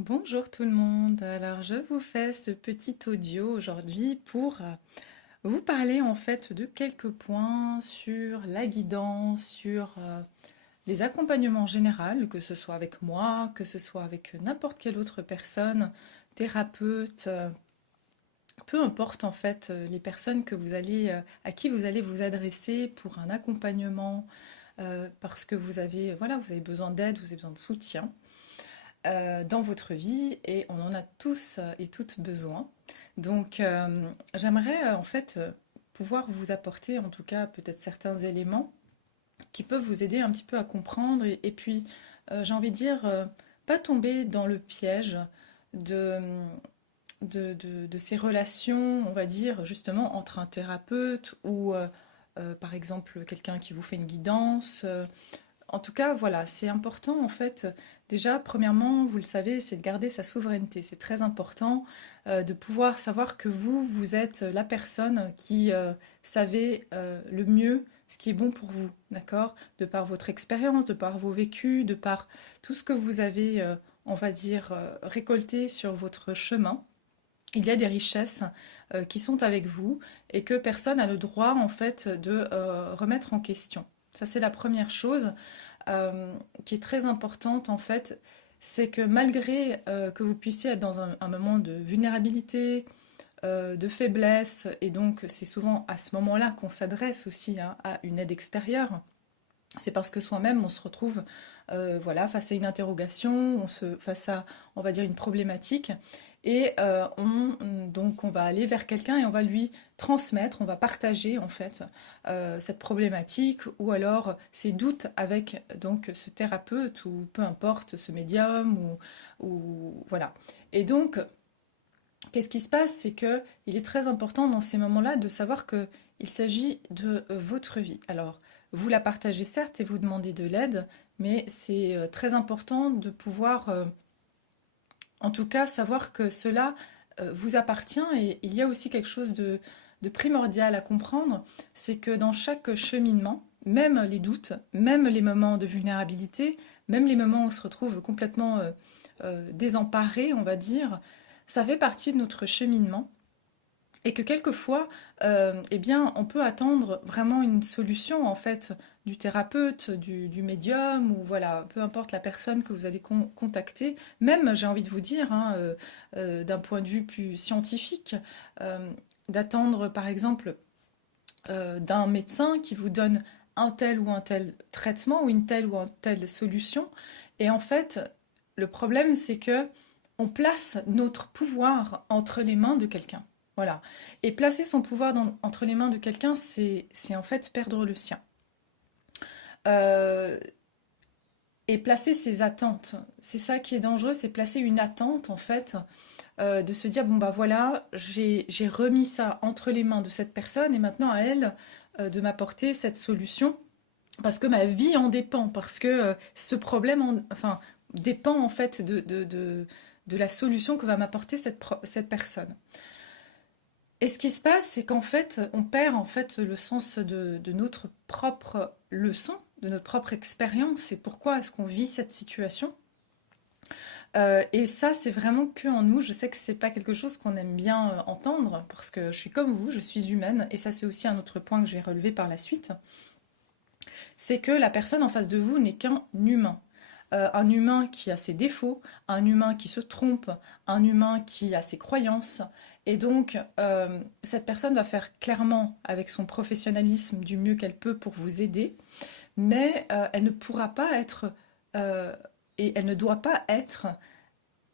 Bonjour tout le monde. Alors je vous fais ce petit audio aujourd'hui pour vous parler en fait de quelques points sur la guidance, sur les accompagnements en général, que ce soit avec moi, que ce soit avec n'importe quelle autre personne, thérapeute, peu importe en fait les personnes que vous allez, à qui vous allez vous adresser pour un accompagnement, parce que vous avez, voilà, vous avez besoin d'aide, vous avez besoin de soutien dans votre vie et on en a tous et toutes besoin. Donc j'aimerais en fait pouvoir vous apporter en tout cas peut-être certains éléments qui peuvent vous aider un petit peu à comprendre et puis j'ai envie de dire pas tomber dans le piège de, de ces relations, on va dire justement entre un thérapeute ou par exemple quelqu'un qui vous fait une guidance. En tout cas, voilà, c'est important en fait. Déjà, premièrement, vous le savez, c'est de garder sa souveraineté. C'est très important de pouvoir savoir que vous êtes la personne qui savez le mieux ce qui est bon pour vous, d'accord? De par votre expérience, de par vos vécus, de par tout ce que vous avez, on va dire, récolté sur votre chemin. Il y a des richesses qui sont avec vous et que personne n'a le droit en fait de remettre en question. Ça, c'est la première chose qui est très importante en fait, c'est que malgré que vous puissiez être dans un moment de vulnérabilité, de faiblesse, et donc c'est souvent à ce moment-là qu'on s'adresse aussi hein, à une aide extérieure, c'est parce que soi-même on se retrouve voilà, face à une interrogation, face à on va dire une problématique et donc on va aller vers quelqu'un et on va lui transmettre, on va partager en fait cette problématique ou alors ses doutes avec donc ce thérapeute ou peu importe ce médium ou voilà. Et donc qu'est-ce qui se passe, c'est que il est très important dans ces moments-là de savoir que il s'agit de votre vie. Alors, vous la partagez certes et vous demandez de l'aide, mais c'est très important de pouvoir, en tout cas, savoir que cela vous appartient. Et il y a aussi quelque chose de primordial à comprendre, c'est que dans chaque cheminement, même les doutes, même les moments de vulnérabilité, même les moments où on se retrouve complètement désemparé, on va dire, ça fait partie de notre cheminement et que quelquefois, eh bien, on peut attendre vraiment une solution en fait du thérapeute, du médium ou voilà, peu importe la personne que vous allez contacter. Même, j'ai envie de vous dire, hein, d'un point de vue plus scientifique, d'attendre par exemple d'un médecin qui vous donne un tel ou un tel traitement ou une telle ou une telle solution. Et en fait, le problème, c'est que on place notre pouvoir entre les mains de quelqu'un. Voilà. Et placer son pouvoir entre les mains de quelqu'un, c'est en fait perdre le sien. Euh, et placer ses attentes. C'est ça qui est dangereux, c'est placer une attente, en fait, de se dire, bon, bah voilà, j'ai remis ça entre les mains de cette personne et maintenant à elle de m'apporter cette solution parce que ma vie en dépend, parce que ce problème enfin, dépend en fait de la solution que va m'apporter cette personne. Et ce qui se passe, c'est qu'en fait, on perd en fait le sens de notre propre leçon, de notre propre expérience et pourquoi est-ce qu'on vit cette situation. Et ça, c'est vraiment que en nous. Je sais que c'est pas quelque chose qu'on aime bien entendre parce que je suis comme vous, je suis humaine et ça c'est aussi un autre point que je vais relever par la suite. C'est que la personne en face de vous n'est qu'un humain. Un humain qui a ses défauts, un humain qui se trompe, un humain qui a ses croyances. Et donc, cette personne va faire clairement avec son professionnalisme du mieux qu'elle peut pour vous aider, mais elle ne pourra pas être, et elle ne doit pas être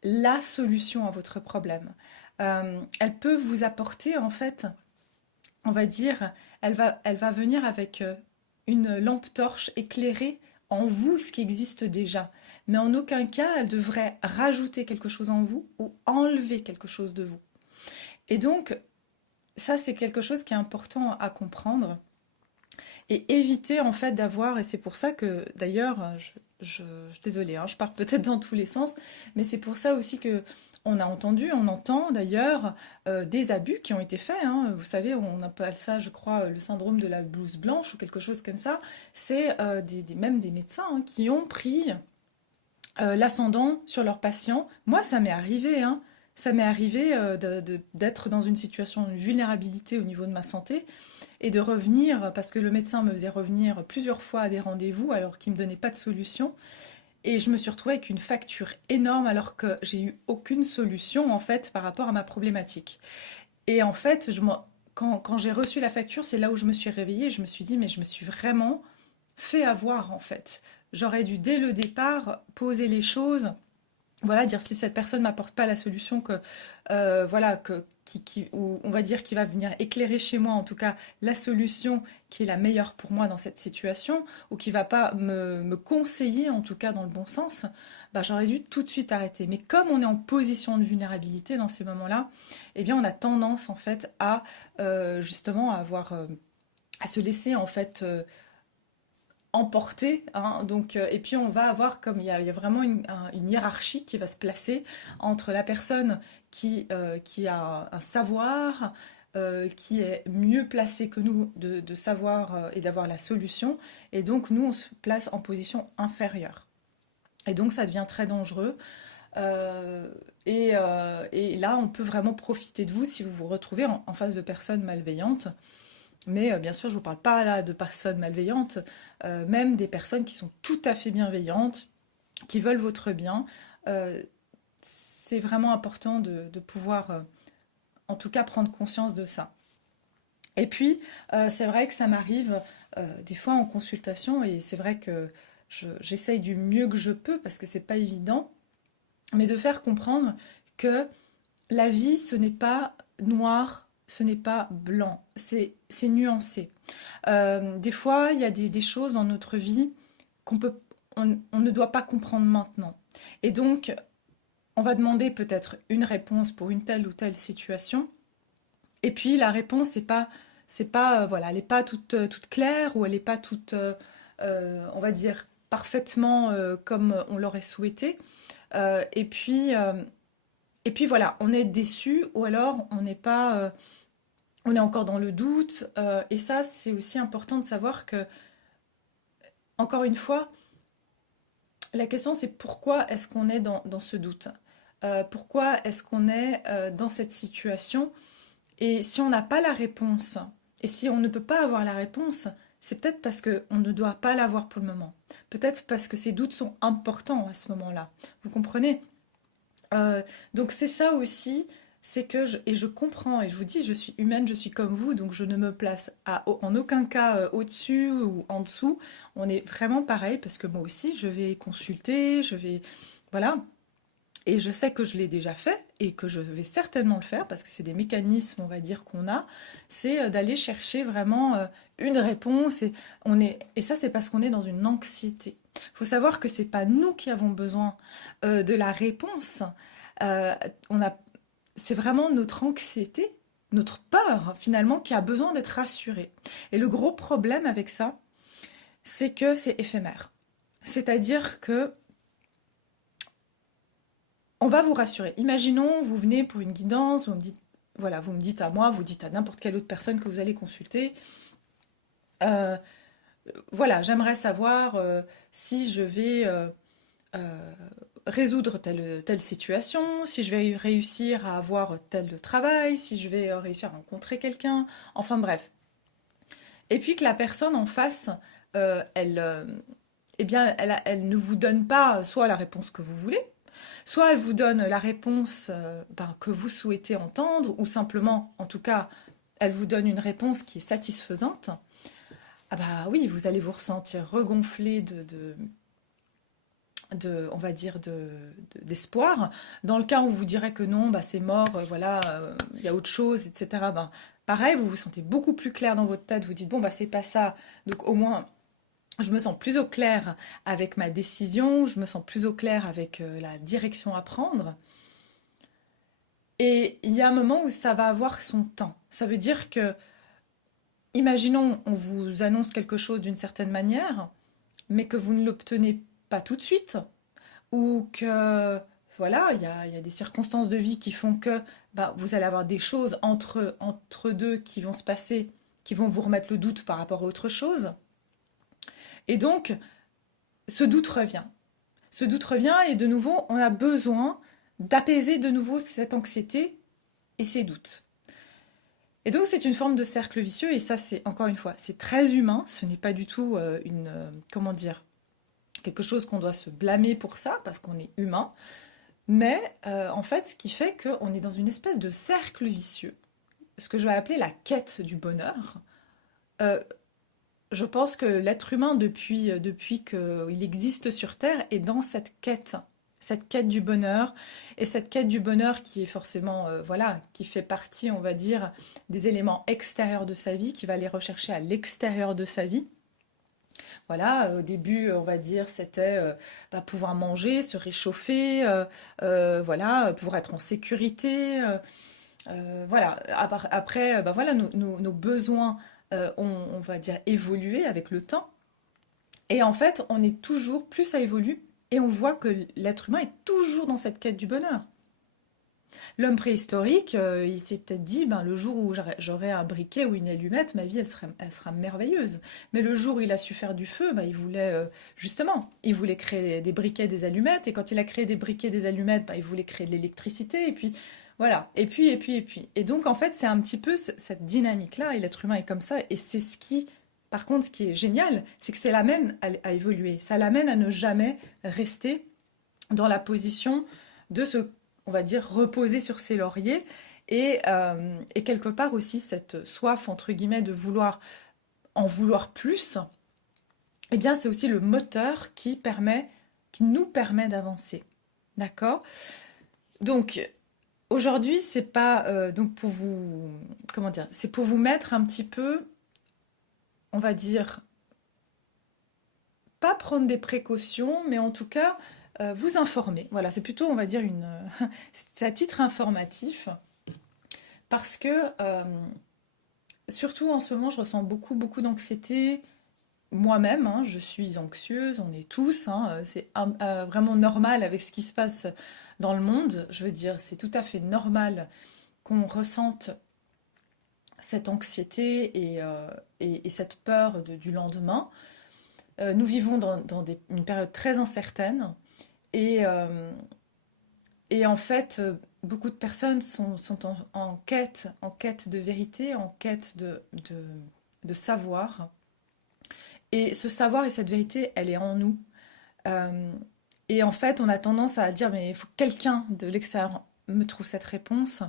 la solution à votre problème. Elle peut vous apporter, en fait, on va dire, elle va venir avec une lampe torche éclairer en vous ce qui existe déjà. Mais en aucun cas, elle devrait rajouter quelque chose en vous ou enlever quelque chose de vous. Et donc, ça, c'est quelque chose qui est important à comprendre et éviter en fait d'avoir, et c'est pour ça que d'ailleurs, désolée, hein, je pars peut-être dans tous les sens, mais c'est pour ça aussi que on a entendu, on entend d'ailleurs des abus qui ont été faits. Hein. Vous savez, on appelle ça, je crois, le syndrome de la blouse blanche ou quelque chose comme ça. C'est même des médecins hein, qui ont pris l'ascendant sur leur patient. Moi, ça m'est arrivé, hein. Ça m'est arrivé d'être dans une situation de vulnérabilité au niveau de ma santé et de revenir, parce que le médecin me faisait revenir plusieurs fois à des rendez-vous alors qu'il ne me donnait pas de solution. Et je me suis retrouvée avec une facture énorme alors que j'ai eu aucune solution en fait par rapport à ma problématique. Et en fait, quand j'ai reçu la facture, c'est là où je me suis réveillée. Je me suis dit, mais je me suis vraiment fait avoir en fait. J'aurais dû dès le départ poser les choses, voilà, dire si cette personne m'apporte pas la solution voilà, ou on va dire qui va venir éclairer chez moi, en tout cas la solution qui est la meilleure pour moi dans cette situation, ou qui va pas me conseiller, en tout cas dans le bon sens, bah, j'aurais dû tout de suite arrêter. Mais comme on est en position de vulnérabilité dans ces moments-là, eh bien on a tendance en fait à justement à se laisser en fait emporter, hein. Donc, et puis on va avoir comme il y a vraiment une hiérarchie qui va se placer entre la personne qui a un savoir, qui est mieux placée que nous de savoir et d'avoir la solution, et donc nous on se place en position inférieure. Et donc ça devient très dangereux. Euh, et là, on peut vraiment profiter de vous si vous vous retrouvez en face de personnes malveillantes. Mais bien sûr, je ne vous parle pas là de personnes malveillantes, même des personnes qui sont tout à fait bienveillantes, qui veulent votre bien. Euh, c'est vraiment important de pouvoir, en tout cas, prendre conscience de ça. Et puis, c'est vrai que ça m'arrive des fois en consultation, et c'est vrai que j'essaye du mieux que je peux, parce que c'est pas évident, mais de faire comprendre que la vie, ce n'est pas noir, ce n'est pas blanc, c'est nuancé. Des fois, il y a des choses dans notre vie on ne doit pas comprendre maintenant. Et donc, on va demander peut-être une réponse pour une telle ou telle situation. Et puis, la réponse, c'est pas, voilà, elle n'est pas toute claire, ou elle n'est pas toute, on va dire, parfaitement comme on l'aurait souhaité. Euh, et puis, euh, et puis voilà, on est déçu, ou alors on n'est pas, on est encore dans le doute. Et ça, c'est aussi important de savoir que, encore une fois, la question c'est pourquoi est-ce qu'on est dans ce doute? Pourquoi est-ce qu'on est dans cette situation? Et si on n'a pas la réponse, et si on ne peut pas avoir la réponse, c'est peut-être parce qu'on ne doit pas l'avoir pour le moment. Peut-être parce que ces doutes sont importants à ce moment-là. Vous comprenez? Euh, donc c'est ça aussi, c'est que et je comprends, et je vous dis, je suis humaine, je suis comme vous, donc je ne me place en aucun cas au-dessus ou en dessous. On est vraiment pareil, parce que moi aussi, je vais consulter, voilà, et je sais que je l'ai déjà fait, et que je vais certainement le faire, parce que c'est des mécanismes, on va dire, qu'on a, c'est d'aller chercher vraiment une réponse, et ça c'est parce qu'on est dans une anxiété. Il faut savoir que c'est pas nous qui avons besoin de la réponse. Euh, on a, c'est vraiment notre anxiété, notre peur finalement, qui a besoin d'être rassurée. Et le gros problème avec ça, c'est que c'est éphémère. C'est-à-dire que on va vous rassurer. Imaginons, vous venez pour une guidance, vous me dites, voilà, vous me dites à moi, vous dites à n'importe quelle autre personne que vous allez consulter. euh, voilà, j'aimerais savoir si je vais euh, résoudre telle situation, si je vais réussir à avoir tel travail, si je vais réussir à rencontrer quelqu'un, enfin bref. Et puis que la personne en face, elle, eh bien, elle ne vous donne pas soit la réponse que vous voulez, soit elle vous donne la réponse que vous souhaitez entendre, ou simplement, en tout cas, elle vous donne une réponse qui est satisfaisante. Ah bah oui, vous allez vous ressentir regonflé on va dire, d'espoir. Dans le cas où on vous dirait que non, bah c'est mort, voilà, il y a autre chose, etc. Ben, pareil, vous vous sentez beaucoup plus clair dans votre tête, vous dites, bon, bah c'est pas ça, donc au moins, je me sens plus au clair avec ma décision, je me sens plus au clair avec la direction à prendre. Et il y a un moment où ça va avoir son temps. Ça veut dire que, imaginons, on vous annonce quelque chose d'une certaine manière, mais que vous ne l'obtenez pas tout de suite, ou que voilà, il y a des circonstances de vie qui font que bah, vous allez avoir des choses entre deux qui vont se passer, qui vont vous remettre le doute par rapport à autre chose. Et donc, ce doute revient. Ce doute revient et de nouveau, on a besoin d'apaiser de nouveau cette anxiété et ces doutes. Et donc c'est une forme de cercle vicieux et ça c'est encore une fois, c'est très humain, ce n'est pas du tout comment dire, quelque chose qu'on doit se blâmer pour ça parce qu'on est humain, mais en fait ce qui fait qu'on est dans une espèce de cercle vicieux, ce que je vais appeler la quête du bonheur. Euh, je pense que l'être humain depuis qu'il existe sur Terre est dans cette quête du bonheur, et cette quête du bonheur qui est forcément, voilà, qui fait partie, on va dire, des éléments extérieurs de sa vie, qui va les rechercher à l'extérieur de sa vie. Voilà, au début, on va dire, c'était pouvoir manger, se réchauffer, voilà, pouvoir être en sécurité. Voilà, après, voilà, nos besoins ont, on va dire, évolué avec le temps. Et en fait, on est toujours, plus ça évolue, et on voit que l'être humain est toujours dans cette quête du bonheur. L'homme préhistorique, il s'est peut-être dit, ben, le jour où j'aurai un briquet ou une allumette, ma vie, elle sera merveilleuse. Mais le jour où il a su faire du feu, ben, il voulait, justement, il voulait créer des briquets, des allumettes. Et quand il a créé des briquets, des allumettes, ben, il voulait créer de l'électricité. Et puis, voilà. Et puis. Et donc, en fait, c'est un petit peu cette dynamique-là. Et l'être humain est comme ça. Et c'est ce qui, par contre, ce qui est génial, c'est que ça l'amène à évoluer. Ça l'amène à ne jamais rester dans la position de se, on va dire, reposer sur ses lauriers et quelque part aussi cette soif, entre guillemets, de vouloir en vouloir plus, eh bien c'est aussi le moteur qui nous permet d'avancer. D'accord? Donc, aujourd'hui, c'est pas donc pour vous, comment dire, c'est pour vous mettre un petit peu, on va dire, pas prendre des précautions, mais en tout cas vous informer. Voilà, c'est plutôt, on va dire, c'est à titre informatif, parce que surtout en ce moment, je ressens beaucoup, beaucoup d'anxiété. Moi-même, hein, je suis anxieuse, on est tous, hein, c'est vraiment normal avec ce qui se passe dans le monde. Je veux dire, c'est tout à fait normal qu'on ressente cette anxiété et cette peur du lendemain. Nous vivons dans une période très incertaine. Et en fait, beaucoup de personnes sont en quête de vérité, en quête de savoir. Et ce savoir et cette vérité, elle est en nous. Euh, et en fait, on a tendance à dire, mais il faut que quelqu'un de l'extérieur me trouve cette réponse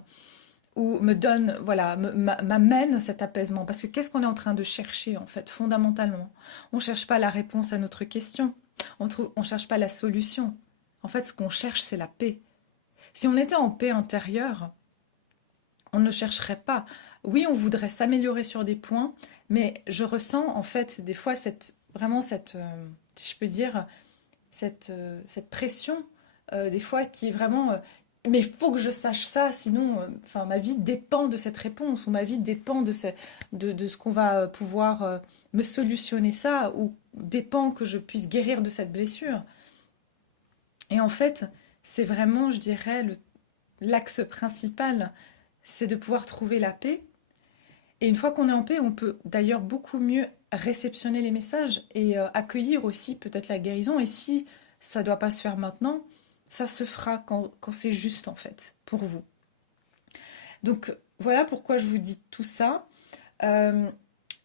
ou me donne, voilà, m'amène cet apaisement. Parce que qu'est-ce qu'on est en train de chercher, en fait, fondamentalement? On ne cherche pas la réponse à notre question. On ne cherche pas la solution. En fait, ce qu'on cherche, c'est la paix. Si on était en paix intérieure, on ne chercherait pas. Oui, on voudrait s'améliorer sur des points, mais je ressens en fait des fois vraiment cette, si je peux dire, cette pression, des fois qui est vraiment, mais il faut que je sache ça, sinon, enfin, ma vie dépend de cette réponse, ou ma vie dépend de ce qu'on va pouvoir me solutionner ça, ou dépend que je puisse guérir de cette blessure. Et en fait, c'est vraiment, je dirais, l'axe principal, c'est de pouvoir trouver la paix. Et une fois qu'on est en paix, on peut d'ailleurs beaucoup mieux réceptionner les messages et accueillir aussi peut-être la guérison. Et si ça ne doit pas se faire maintenant, ça se fera quand c'est juste en fait, pour vous. Donc voilà pourquoi je vous dis tout ça. Euh,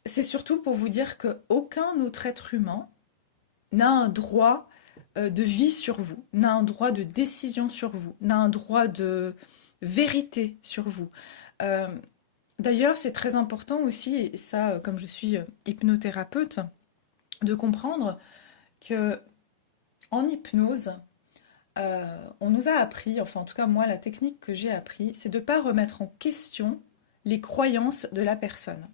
c'est surtout pour vous dire qu'aucun autre être humain n'a un droit de vie sur vous, n'a un droit de décision sur vous, n'a un droit de vérité sur vous. Euh, D'ailleurs, c'est très important aussi, et ça, comme je suis hypnothérapeute, de comprendre que en hypnose, on nous a appris, enfin en tout cas moi, la technique que j'ai appris, c'est de ne pas remettre en question les croyances de la personne.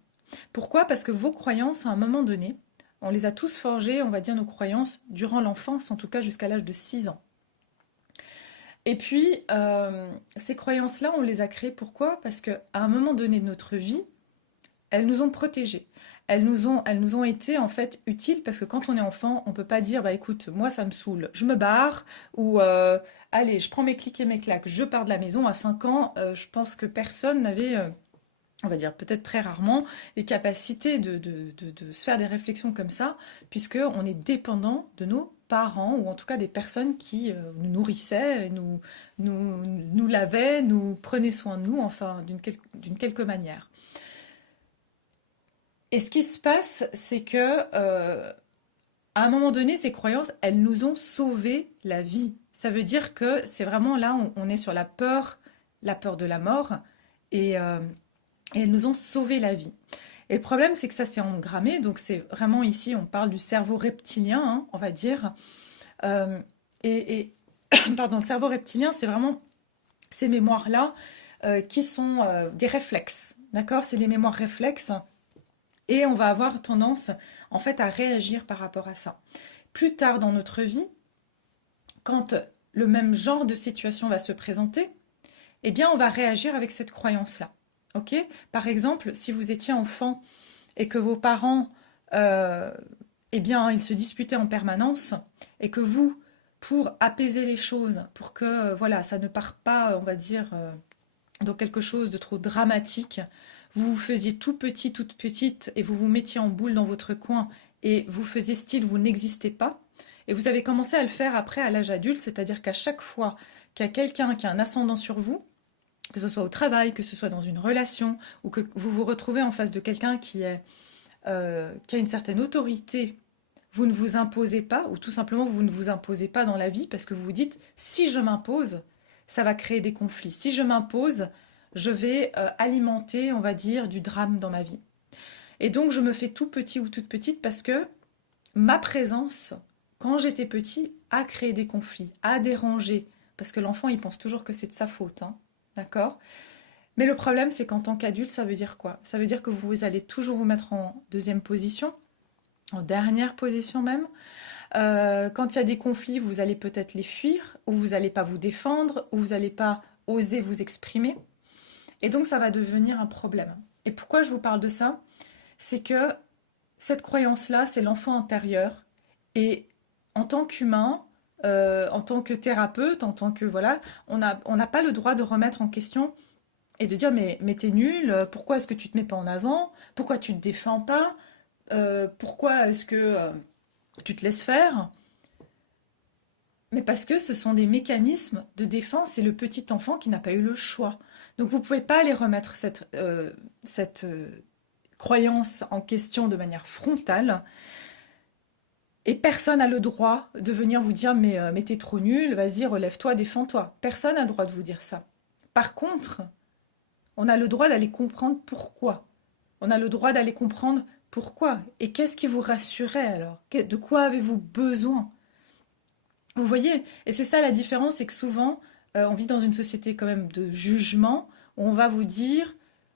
Pourquoi? Parce que vos croyances, à un moment donné, on les a tous forgées, on va dire nos croyances, durant l'enfance, en tout cas jusqu'à l'âge de 6 ans. Et puis, ces croyances-là, on les a créées pourquoi? Parce qu'à un moment donné de notre vie, elles nous ont protégés. Elles nous ont été en fait utiles parce que quand on est enfant, on peut pas dire bah écoute, moi ça me saoule, je me barre ou allez, je prends mes clics et mes claques, je pars de la maison. À 5 ans, je pense que personne n'avait on va dire peut-être très rarement, les capacités de se faire des réflexions comme ça, puisqu'on est dépendant de nos parents, ou en tout cas des personnes qui nous nourrissaient, nous lavaient, nous prenaient soin de nous, enfin d'une quelque manière. Et ce qui se passe, c'est que à un moment donné, ces croyances, elles nous ont sauvé la vie. Ça veut dire que c'est vraiment là, on est sur la peur de la mort, et, euh, et elles nous ont sauvé la vie. Et le problème, c'est que ça s'est engrammé, donc c'est vraiment ici, on parle du cerveau reptilien, hein, on va dire. Euh, et pardon, le cerveau reptilien, c'est vraiment ces mémoires-là qui sont des réflexes, d'accord? C'est les mémoires réflexes, et on va avoir tendance, en fait, à réagir par rapport à ça. Plus tard dans notre vie, quand le même genre de situation va se présenter, eh bien, on va réagir avec cette croyance-là. Ok? Par exemple, si vous étiez enfant et que vos parents, euh, eh bien, ils se disputaient en permanence, et que vous, pour apaiser les choses, pour que, voilà, ça ne parte pas, on va dire, dans quelque chose de trop dramatique, vous vous faisiez tout petit, toute petite, et vous vous mettiez en boule dans votre coin, et vous faisiez style, vous n'existez pas, et vous avez commencé à le faire après à l'âge adulte, c'est-à-dire qu'à chaque fois qu'il y a quelqu'un qui a un ascendant sur vous, que ce soit au travail, que ce soit dans une relation, ou que vous vous retrouvez en face de quelqu'un qui a une certaine autorité, vous ne vous imposez pas, ou tout simplement vous ne vous imposez pas dans la vie, parce que vous vous dites, si je m'impose, ça va créer des conflits. Si je m'impose, je vais alimenter, on va dire, du drame dans ma vie. Et donc je me fais tout petit ou toute petite parce que ma présence, quand j'étais petit, a créé des conflits, a dérangé, parce que l'enfant, il pense toujours que c'est de sa faute, hein, d'accord? Mais le problème, c'est qu'en tant qu'adulte, ça veut dire quoi? Ça veut dire que vous allez toujours vous mettre en deuxième position, en dernière position même. Quand il y a des conflits, vous allez peut-être les fuir, ou vous n'allez pas vous défendre, ou vous n'allez pas oser vous exprimer. Et donc, ça va devenir un problème. Et pourquoi je vous parle de ça? C'est que cette croyance-là, c'est l'enfant intérieur. Et en tant qu'humain, en tant que thérapeute, en tant que voilà, on n'a pas le droit de remettre en question et de dire mais t'es nul, pourquoi est-ce que tu te mets pas en avant, pourquoi tu te défends pas, pourquoi est-ce que tu te laisses faire. Mais parce que ce sont des mécanismes de défense, c'est le petit enfant qui n'a pas eu le choix. Donc vous ne pouvez pas aller remettre cette croyance en question de manière frontale. Et personne n'a le droit de venir vous dire mais t'es trop nul, vas-y, relève-toi, défends-toi. Personne n'a le droit de vous dire ça. Par contre, on a le droit d'aller comprendre pourquoi. On a le droit d'aller comprendre pourquoi. Et qu'est-ce qui vous rassurait alors? De quoi avez-vous besoin? Vous voyez? Et c'est ça la différence, c'est que souvent, on vit dans une société quand même de jugement, où on va vous dire,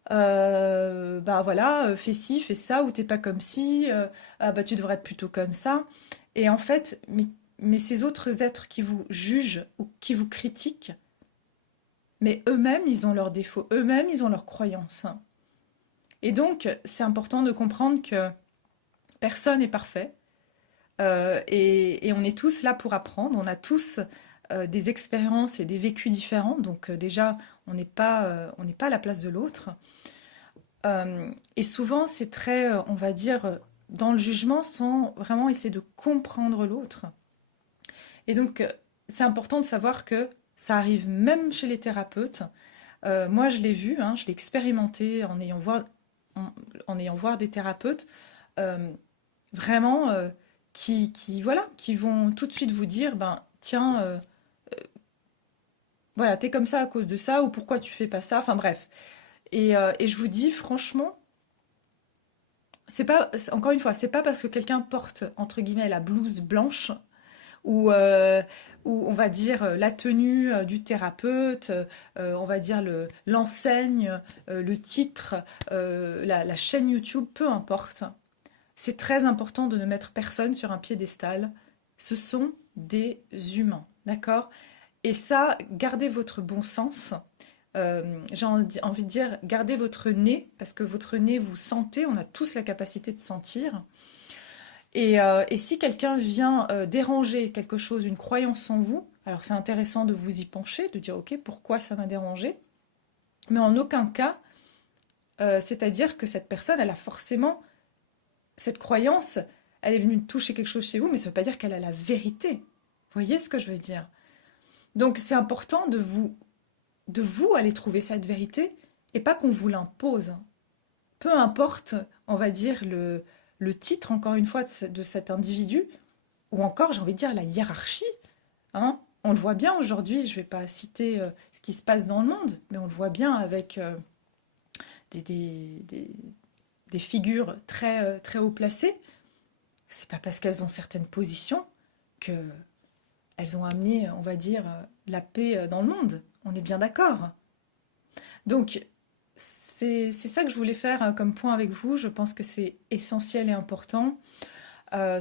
bah voilà, fais ci, fais ça, ou t'es pas comme ci, ah bah tu devrais être plutôt comme ça. Et en fait, mais ces autres êtres qui vous jugent ou qui vous critiquent, mais eux-mêmes, ils ont leurs défauts, eux-mêmes, ils ont leurs croyances. Et donc, c'est important de comprendre que personne n'est parfait. Et on est tous là pour apprendre, on a tous des expériences et des vécus différents, donc déjà on n'est pas à la place de l'autre. Et souvent c'est très, on va dire, dans le jugement sans vraiment essayer de comprendre l'autre. Et donc c'est important de savoir que ça arrive même chez les thérapeutes. Moi je l'ai vu, hein, je l'ai expérimenté en, en ayant voir des thérapeutes. euh, Vraiment voilà, qui vont tout de suite vous dire, ben tiens, voilà, t'es comme ça à cause de ça, ou pourquoi tu fais pas ça, enfin bref. Et je vous dis franchement, c'est pas, encore une fois, c'est pas parce que quelqu'un porte entre guillemets la blouse blanche ou on va dire la tenue du thérapeute, on va dire l'enseigne, le titre, la chaîne YouTube, peu importe. C'est très important de ne mettre personne sur un piédestal. Ce sont des humains, d'accord? Et ça, gardez votre bon sens. J'ai envie de dire, gardez votre nez, parce que votre nez, vous sentez, on a tous la capacité de sentir. Et si quelqu'un vient déranger quelque chose, une croyance en vous, alors c'est intéressant de vous y pencher, de dire, ok, pourquoi ça m'a dérangé? Mais en aucun cas, C'est-à-dire que cette personne, elle a forcément cette croyance, elle est venue toucher quelque chose chez vous, mais ça ne veut pas dire qu'elle a la vérité. Vous voyez ce que je veux dire? Donc c'est important de vous aller trouver cette vérité et pas qu'on vous l'impose. Peu importe, on va dire, le titre, encore une fois, de cet individu, ou encore, j'ai envie de dire, la hiérarchie. Hein. On le voit bien aujourd'hui, je ne vais pas citer ce qui se passe dans le monde, mais on le voit bien avec des, des- des- des figures très haut placées. C'est pas parce qu'elles ont certaines positions qu'elles ont amené, on va dire, la paix dans le monde. On est bien d'accord. Donc, c'est ça que je voulais faire comme point avec vous. Je pense que c'est essentiel et important,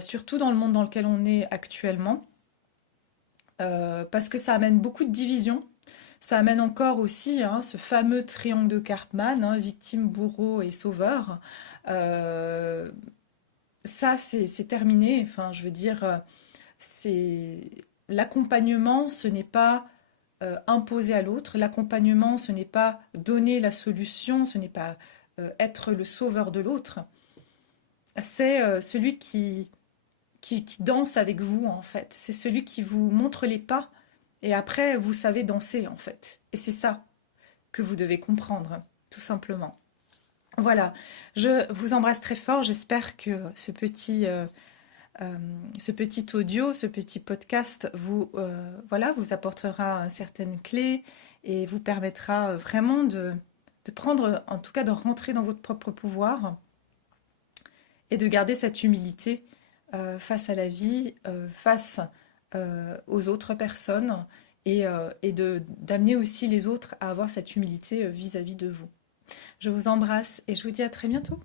surtout dans le monde dans lequel on est actuellement, parce que ça amène beaucoup de divisions. Ça amène encore aussi hein, ce fameux triangle de Karpman, hein, victime, bourreau et sauveur. Euh, Ça, c'est terminé. Enfin, je veux dire, c'est l'accompagnement, ce n'est pas imposer à l'autre. L'accompagnement, ce n'est pas donner la solution, ce n'est pas être le sauveur de l'autre. C'est celui qui danse avec vous, en fait. C'est celui qui vous montre les pas et après, vous savez danser, en fait. Et c'est ça que vous devez comprendre, tout simplement. Voilà, je vous embrasse très fort. J'espère que ce petit audio, ce petit podcast voilà, vous apportera certaines clés et vous permettra vraiment de prendre, en tout cas de rentrer dans votre propre pouvoir et de garder cette humilité face à la vie, face aux autres personnes et d'amener aussi les autres à avoir cette humilité vis-à-vis de vous. Je vous embrasse et je vous dis à très bientôt.